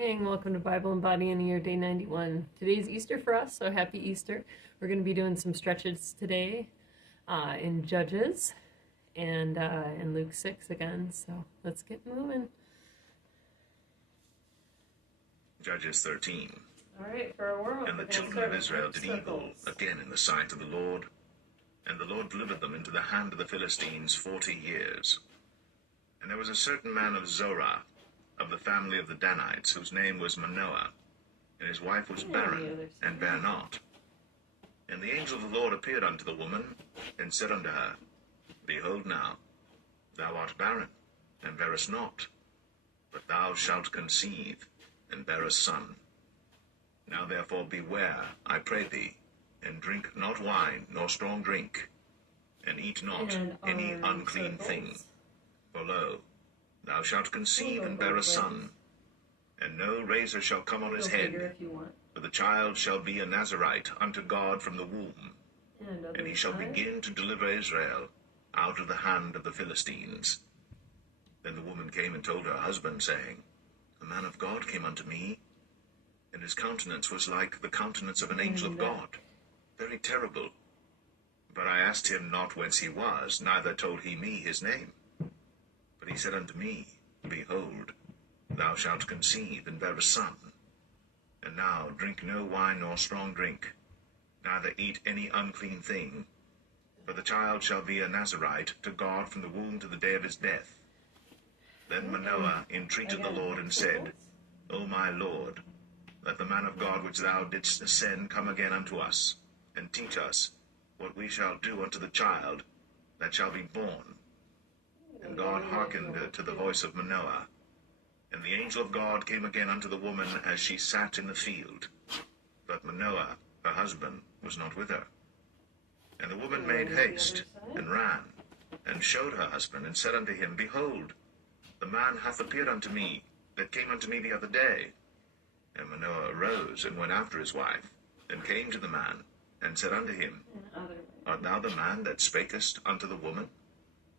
Morning, welcome to Bible and Body in the Year, Day 91. Today's Easter for us, so happy Easter. We're going to be doing some stretches today in Judges and in Luke 6 again, so let's get moving. Judges 13. All right, for our warm-up, And the children of Israel did evil again in the sight of the Lord, and the Lord delivered them into the hand of the Philistines 40 years. And there was a certain man of Zorah, of the family of the Danites, whose name was Manoah, and his wife was barren, and bare not. And the angel of the Lord appeared unto the woman, and said unto her, Behold now, thou art barren, and bearest not, but thou shalt conceive, and bear a son. Now therefore beware, I pray thee, and drink not wine, nor strong drink, and eat not any unclean thing. For lo, thou shalt conceive and bear a son, and no razor shall come on his head, for the child shall be a Nazarite unto God from the womb, and he shall begin to deliver Israel out of the hand of the Philistines. Then the woman came and told her husband, saying, A man of God came unto me, and his countenance was like the countenance of an angel of God, very terrible. But I asked him not whence he was, neither told he me his name. But he said unto me, Behold, thou shalt conceive and bear a son. And now drink no wine nor strong drink, neither eat any unclean thing, for the child shall be a Nazarite to God from the womb to the day of his death. Then Manoah entreated the Lord and said, O my Lord, let the man of God which thou didst send come again unto us, and teach us what we shall do unto the child that shall be born. And God hearkened to the voice of Manoah. And the angel of God came again unto the woman as she sat in the field. But Manoah, her husband, was not with her. And the woman made haste, and ran, and showed her husband, and said unto him, Behold, the man hath appeared unto me, that came unto me the other day. And Manoah arose, and went after his wife, and came to the man, and said unto him, Art thou the man that spakest unto the woman?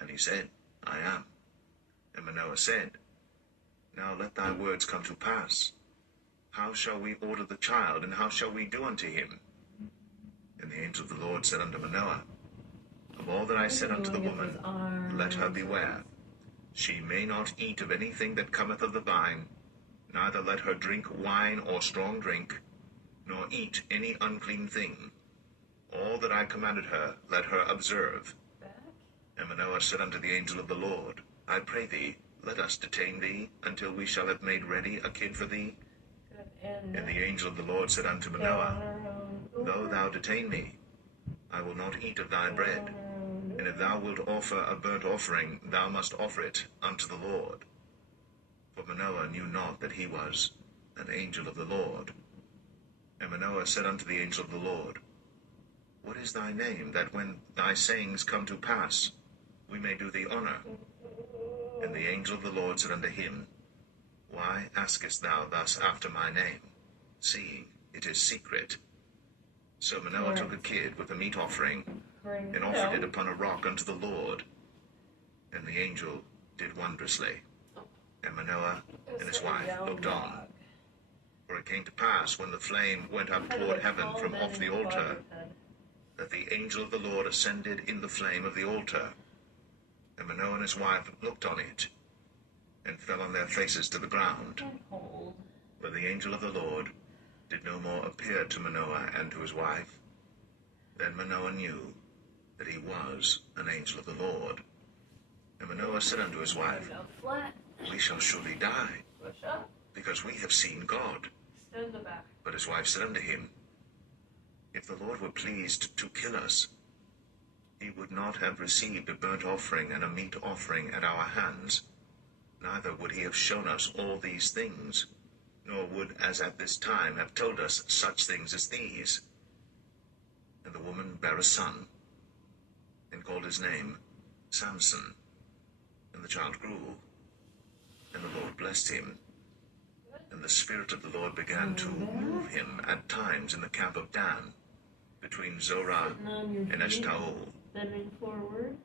And he said, I am. And Manoah said, Now let thy words come to pass. How shall we order the child, and how shall we do unto him? And the angel of the Lord said unto Manoah, Of all that I said unto the woman, let her beware. She may not eat of anything that cometh of the vine, neither let her drink wine or strong drink, nor eat any unclean thing. All that I commanded her, let her observe. And Manoah said unto the angel of the Lord, I pray thee, let us detain thee, until we shall have made ready a kid for thee. And the angel of the Lord said unto Manoah, Though thou detain me, I will not eat of thy bread. And if thou wilt offer a burnt offering, thou must offer it unto the Lord. For Manoah knew not that he was an angel of the Lord. And Manoah said unto the angel of the Lord, What is thy name, that when thy sayings come to pass, we may do thee honor? And the angel of the Lord said unto him, Why askest thou thus after my name, seeing it is secret? So Manoah took a kid with a meat offering, and offered it upon a rock unto the Lord. And the angel did wondrously. And Manoah and his wife looked on. For it came to pass, when the flame went up toward heaven from off the altar, that the angel of the Lord ascended in the flame of the altar. And Manoah and his wife looked on it, and fell on their faces to the ground. But the angel of the Lord did no more appear to Manoah and to his wife. Then Manoah knew that he was an angel of the Lord. And Manoah said unto his wife, We shall surely die, because we have seen God. But his wife said unto him, If the Lord were pleased to kill us, he would not have received a burnt offering and a meat offering at our hands, neither would he have shown us all these things, nor would, as at this time, have told us such things as these. And the woman bare a son, and called his name Samson. And the child grew, and the Lord blessed him. And the Spirit of the Lord began to move him at times in the camp of Dan, between Zorah and Eshtaol. Bending forward.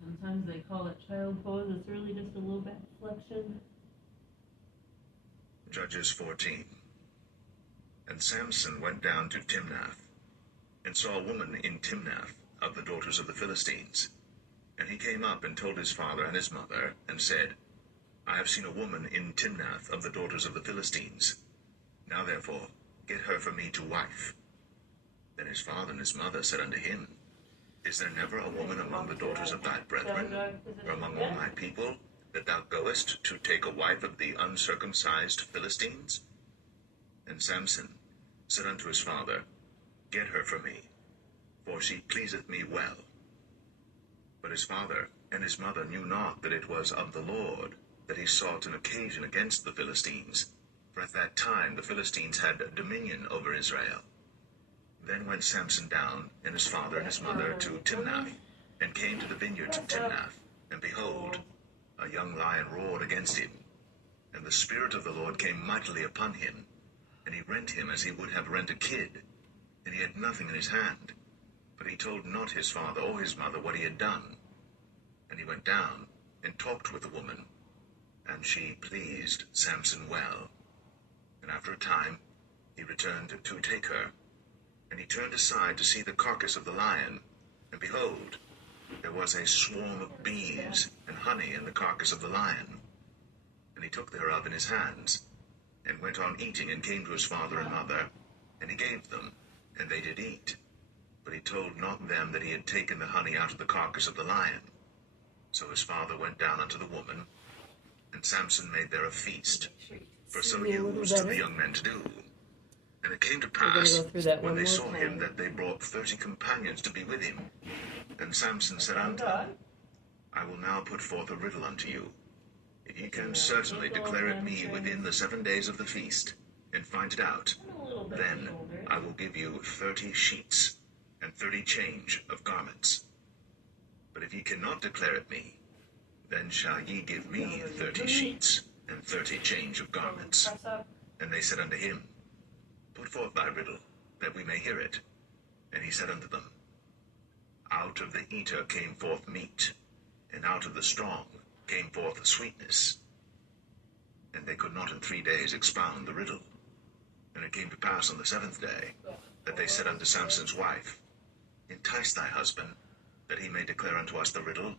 Sometimes they call it child pose. It's really just a low back flexion. Judges 14. And Samson went down to Timnath, and saw a woman in Timnath of the daughters of the Philistines. And he came up and told his father and his mother, and said, I have seen a woman in Timnath of the daughters of the Philistines. Now therefore, get her for me to wife. Then his father and his mother said unto him, Is there never a woman among the daughters of thy brethren, or among all my people, that thou goest to take a wife of the uncircumcised Philistines? And Samson said unto his father, Get her for me, for she pleaseth me well. But his father and his mother knew not that it was of the Lord that he sought an occasion against the Philistines, for at that time the Philistines had dominion over Israel. Then went Samson down, and his father and his mother, to Timnath, and came to the vineyards of Timnath. And behold, a young lion roared against him. And the Spirit of the Lord came mightily upon him, and he rent him as he would have rent a kid. And he had nothing in his hand. But he told not his father or his mother what he had done. And he went down, and talked with the woman, and she pleased Samson well. And after a time he returned to take her. And he turned aside to see the carcass of the lion, and behold, there was a swarm of bees and honey in the carcass of the lion. And he took thereof in his hands, and went on eating, and came to his father and mother, and he gave them, and they did eat. But he told not them that he had taken the honey out of the carcass of the lion. So his father went down unto the woman, and Samson made there a feast, for so used the young men to do. And it came to pass, when they saw him, that they brought 30 companions to be with him. And Samson said unto them, I will now put forth a riddle unto you. If ye can certainly declare it me within the 7 days of the feast, and find it out, then I will give you 30 sheets, and 30 change of garments. But if ye cannot declare it me, then shall ye give me 30 sheets, and 30 change of garments. And they said unto him, Put forth thy riddle, that we may hear it. And he said unto them, Out of the eater came forth meat, and out of the strong came forth sweetness. And they could not in 3 days expound the riddle. And it came to pass on the 7th day, that they said unto Samson's wife, Entice thy husband, that he may declare unto us the riddle,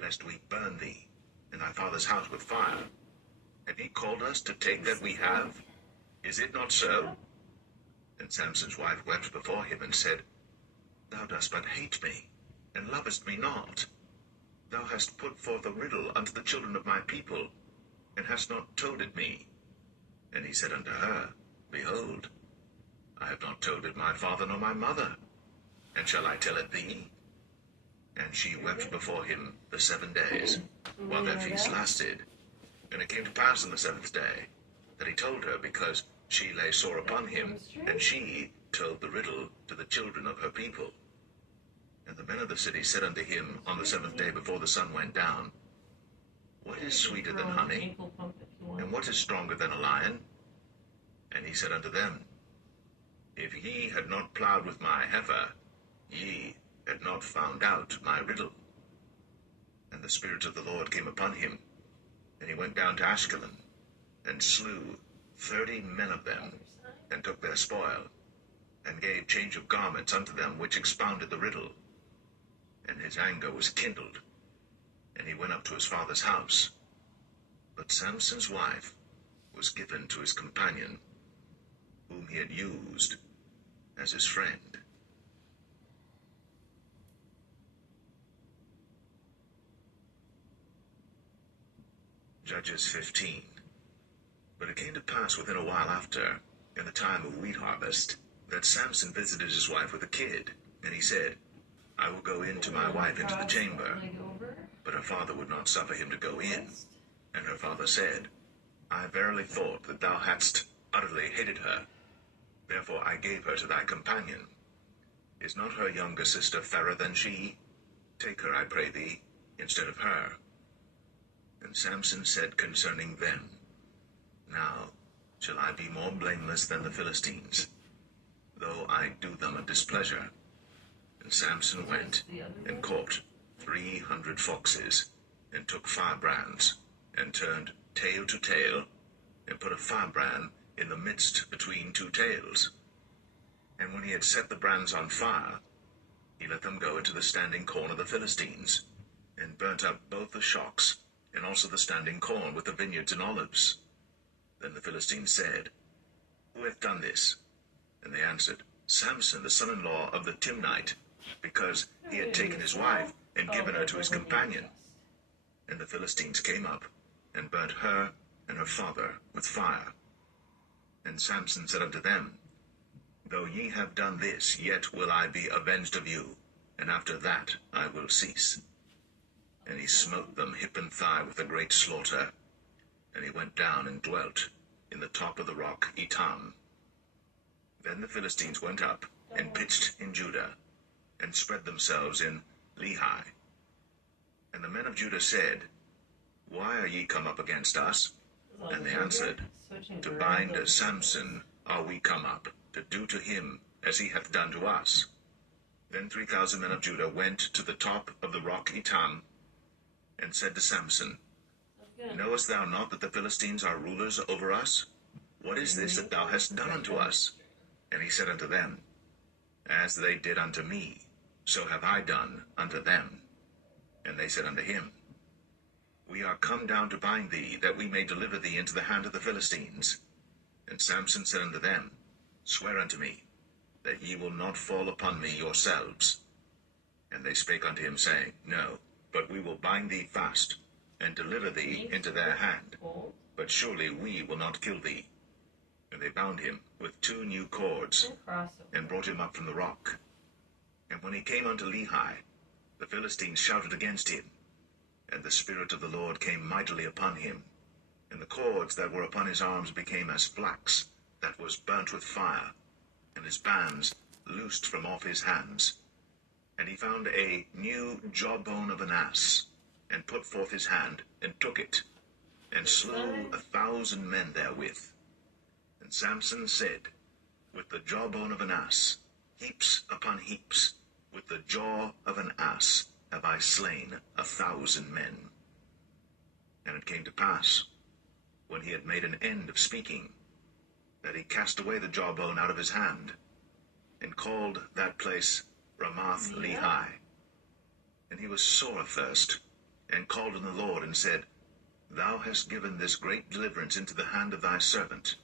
lest we burn thee, and thy father's house with fire. Have ye called us to take that we have? Is it not so? And Samson's wife wept before him, and said, Thou dost but hate me, and lovest me not. Thou hast put forth a riddle unto the children of my people, and hast not told it me. And he said unto her, Behold, I have not told it my father nor my mother, and shall I tell it thee? And she wept before him the 7 days, while their feast lasted. And it came to pass on the 7th day, that he told her, because she lay sore upon him, and she told the riddle to the children of her people. And the men of the city said unto him on the 7th day before the sun went down, What is sweeter than honey? And what is stronger than a lion? And he said unto them, If ye had not plowed with my heifer, ye had not found out my riddle. And the Spirit of the Lord came upon him, and he went down to Ashkelon, and slew 30 men of them, and took their spoil, and gave change of garments unto them which expounded the riddle. And his anger was kindled, and he went up to his father's house. But Samson's wife was given to his companion, whom he had used as his friend. Judges 15. But it came to pass within a while after, in the time of wheat harvest, that Samson visited his wife with a kid. And he said, I will go in to my wife into the chamber. But her father would not suffer him to go in. And her father said, I verily thought that thou hadst utterly hated her. Therefore I gave her to thy companion. Is not her younger sister fairer than she? Take her, I pray thee, instead of her. And Samson said concerning them, Now shall I be more blameless than the Philistines, though I do them a displeasure. And Samson went and caught 300 foxes, and took firebrands, and turned tail to tail, and put a firebrand in the midst between two tails. And when he had set the brands on fire, he let them go into the standing corn of the Philistines, and burnt up both the shocks, and also the standing corn with the vineyards and olives. Then the Philistines said, Who hath done this? And they answered, Samson, the son-in-law of the Timnite, because he had taken his wife and given her to his companion. And the Philistines came up, and burnt her and her father with fire. And Samson said unto them, Though ye have done this, yet will I be avenged of you, and after that I will cease. And he smote them hip and thigh with a great slaughter. And he went down and dwelt in the top of the rock Etam. Then the Philistines went up and pitched in Judah, and spread themselves in Lehi. And the men of Judah said, Why are ye come up against us? And they answered, To bind Samson are we come up, to do to him as he hath done to us. Then 3,000 men of Judah went to the top of the rock Etam, and said to Samson, Knowest thou not that the Philistines are rulers over us? What is this that thou hast done unto us? And he said unto them, As they did unto me, so have I done unto them. And they said unto him, We are come down to bind thee, that we may deliver thee into the hand of the Philistines. And Samson said unto them, Swear unto me, that ye will not fall upon me yourselves. And they spake unto him, saying, No, but we will bind thee fast, and deliver thee into their hand. But surely we will not kill thee. And they bound him with 2 new cords, and brought him up from the rock. And when he came unto Lehi, the Philistines shouted against him. And the Spirit of the Lord came mightily upon him. And the cords that were upon his arms became as flax that was burnt with fire, and his bands loosed from off his hands. And he found a new jawbone of an ass, and put forth his hand, and took it, and slew 1,000 men therewith. And Samson said, With the jawbone of an ass, heaps upon heaps, with the jaw of an ass have I slain 1,000 men. And it came to pass, when he had made an end of speaking, that he cast away the jawbone out of his hand, and called that place Ramath Lehi. And he was sore athirst, and called on the Lord, and said, Thou hast given this great deliverance into the hand of thy servant,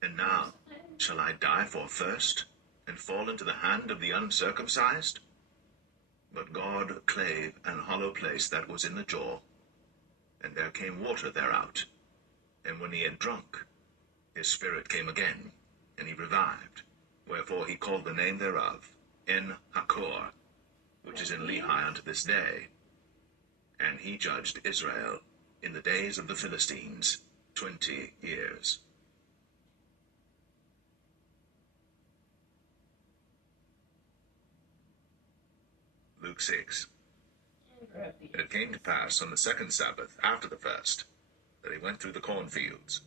and now shall I die for thirst, and fall into the hand of the uncircumcised? But God clave an hollow place that was in the jaw, and there came water thereout. And when he had drunk, his spirit came again, and he revived. Wherefore he called the name thereof En-Hakkore, which is in Lehi unto this day. And he judged Israel in the days of the Philistines 20 years. Luke 6. And it came to pass on the second Sabbath after the first, that he went through the cornfields,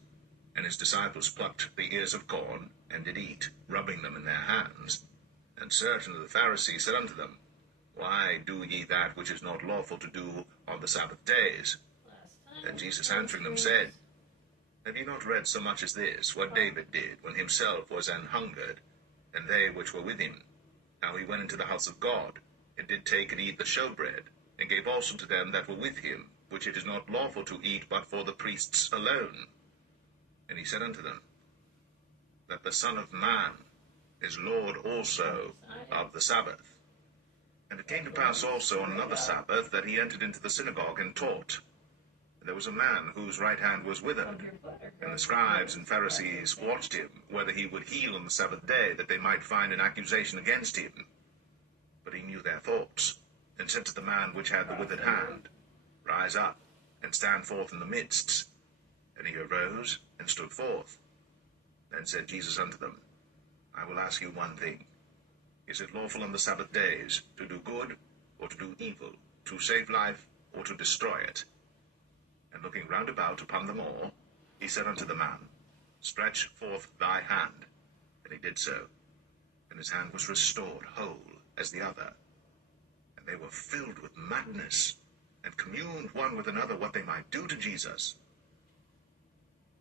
and his disciples plucked the ears of corn, and did eat, rubbing them in their hands. And certain of the Pharisees said unto them, Why do ye that which is not lawful to do on the Sabbath days? And Jesus answering them said, Have ye not read so much as this, what David did, when himself was an hungered, and they which were with him, how he went into the house of God, and did take and eat the showbread, and gave also to them that were with him, which it is not lawful to eat but for the priests alone? And he said unto them, That the Son of Man is Lord also of the Sabbath. And it came to pass also on another Sabbath, that he entered into the synagogue and taught. And there was a man whose right hand was withered, and the scribes and Pharisees watched him, whether he would heal on the Sabbath day, that they might find an accusation against him. But he knew their thoughts, and said to the man which had the withered hand, Rise up, and stand forth in the midst. And he arose, and stood forth. Then said Jesus unto them, I will ask you one thing. Is it lawful on the Sabbath days to do good, or to do evil, to save life, or to destroy it? And looking round about upon them all, he said unto the man, Stretch forth thy hand. And he did so. And his hand was restored whole as the other. And they were filled with madness, and communed one with another what they might do to Jesus.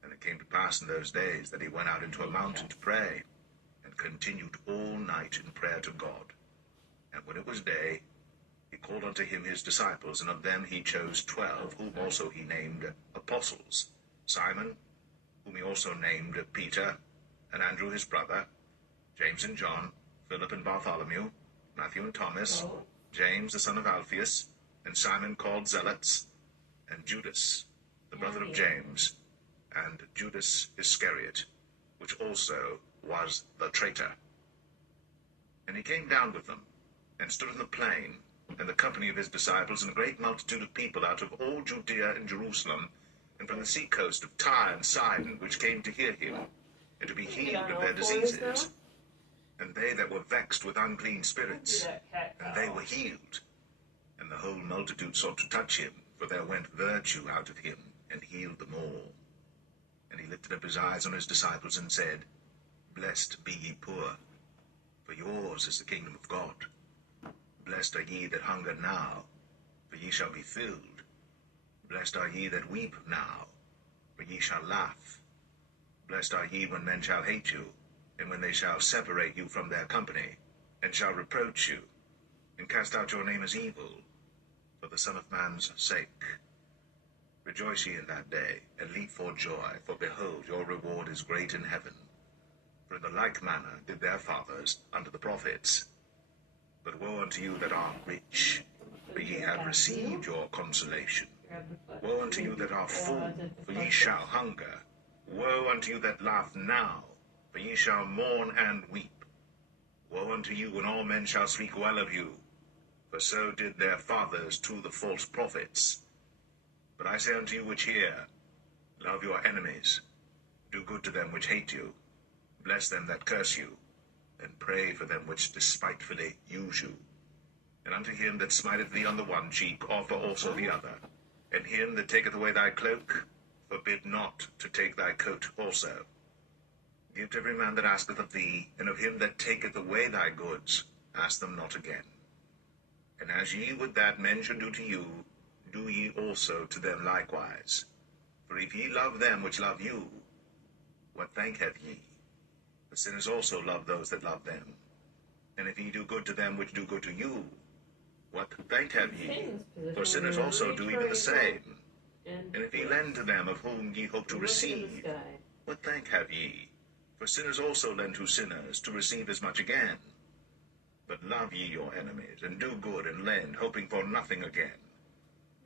And it came to pass in those days that he went out into a mountain to pray, and continued all night in prayer to God. And when it was day, he called unto him his disciples, and of them he chose 12, whom also he named apostles: Simon, whom he also named Peter, and Andrew his brother, James and John, Philip and Bartholomew, Matthew and Thomas, James the son of Alphaeus, and Simon called Zealots, and Judas, the brother of James, and Judas Iscariot, which also was the traitor. And he came down with them, and stood in the plain, and the company of his disciples, and a great multitude of people out of all Judea and Jerusalem, and from the sea coast of Tyre and Sidon, which came to hear him, and to be healed of their diseases. And they that were vexed with unclean spirits, and they were healed. And the whole multitude sought to touch him, for there went virtue out of him, and healed them all. And he lifted up his eyes on his disciples, and said, Blessed be ye poor, for yours is the kingdom of God. Blessed are ye that hunger now, for ye shall be filled. Blessed are ye that weep now, for ye shall laugh. Blessed are ye when men shall hate you, and when they shall separate you from their company, and shall reproach you, and cast out your name as evil, for the Son of Man's sake. Rejoice ye in that day, and leap for joy, for behold, your reward is great in heaven. For in the like manner did their fathers unto the prophets. But woe unto you that are rich, for ye have received your consolation. Woe unto you that are full, for ye shall hunger. Woe unto you that laugh now, for ye shall mourn and weep. Woe unto you when all men shall speak well of you, for so did their fathers to the false prophets. But I say unto you which hear, love your enemies, do good to them which hate you, bless them that curse you, and pray for them which despitefully use you. And unto him that smiteth thee on the one cheek offer also the other, and him that taketh away thy cloak forbid not to take thy coat also. Give to every man that asketh of thee, and of him that taketh away thy goods ask them not again. And as ye would that men should do to you, do ye also to them likewise. For if ye love them which love you, what thank have ye? The sinners also love those that love them. And if ye do good to them which do good to you, what thank have ye? For sinners also do even the same. And if ye lend to them of whom ye hope to receive, what thank have ye? For sinners also lend to sinners to receive as much again. But love ye your enemies, and do good, and lend, hoping for nothing again.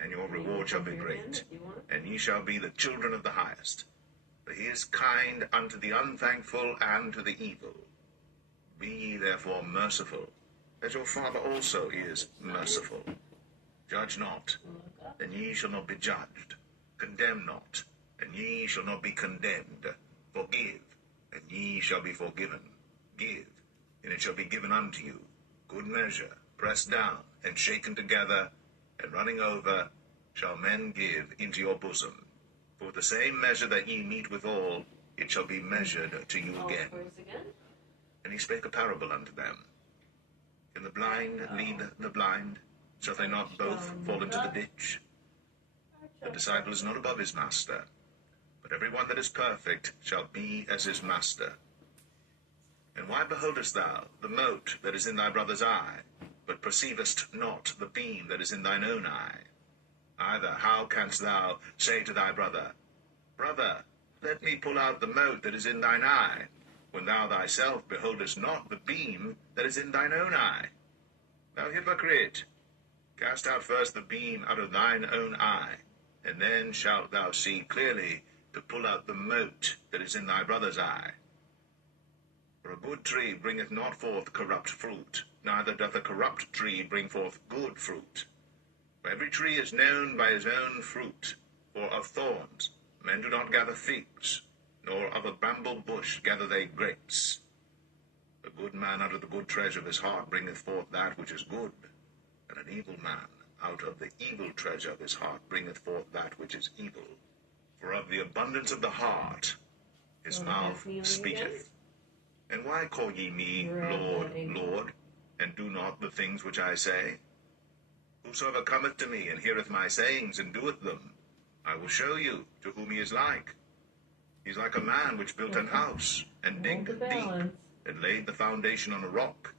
And your reward shall be great, and ye shall be the children of the highest. For he is kind unto the unthankful and to the evil. Be ye therefore merciful, as your Father also is merciful. Judge not, and ye shall not be judged. Condemn not, and ye shall not be condemned. Forgive, and ye shall be forgiven. Give, and it shall be given unto you. Good measure, pressed down, and shaken together, and running over, shall men give into your bosom. For with the same measure that ye meet withal, it shall be measured to you again. And he spake a parable unto them. Can the blind lead the blind? Shall they not both fall into the ditch? The disciple is not above his master, but every one that is perfect shall be as his master. And why beholdest thou the mote that is in thy brother's eye, but perceivest not the beam that is in thine own eye? Either how canst thou say to thy brother, Brother, let me pull out the mote that is in thine eye, when thou thyself beholdest not the beam that is in thine own eye? Thou hypocrite, cast out first the beam out of thine own eye, and then shalt thou see clearly to pull out the mote that is in thy brother's eye. For a good tree bringeth not forth corrupt fruit, neither doth a corrupt tree bring forth good fruit. For every tree is known by his own fruit. For of thorns men do not gather figs, nor of a bramble bush gather they grapes. The good man out of the good treasure of his heart bringeth forth that which is good, and an evil man out of the evil treasure of his heart bringeth forth that which is evil. For of the abundance of the heart his mouth speaketh. And why call ye me Lord, Lord, and do not the things which I say? Whosoever cometh to me and heareth my sayings and doeth them, I will show you to whom he is like. He's like a man which built an house, and Hold digged the deep, balance. and laid the foundation on a rock.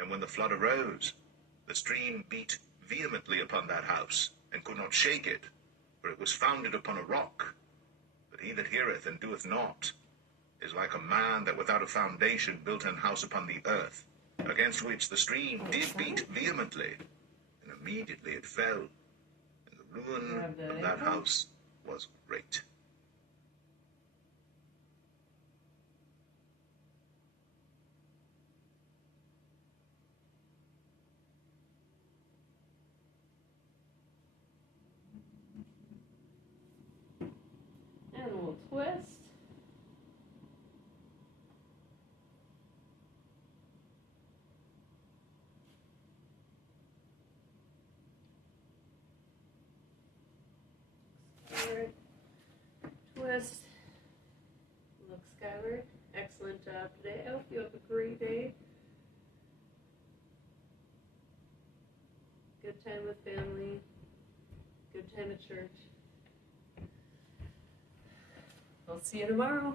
And when the flood arose, the stream beat vehemently upon that house, and could not shake it, for it was founded upon a rock. But he that heareth and doeth not is like a man that without a foundation built an house upon the earth, against which the stream did beat vehemently, and immediately it fell, and the ruin of that house was great. And a little twist. Skyward. Twist. Look skyward. Excellent job today. I hope you have a great day. Good time with family. Good time at church. I'll see you tomorrow.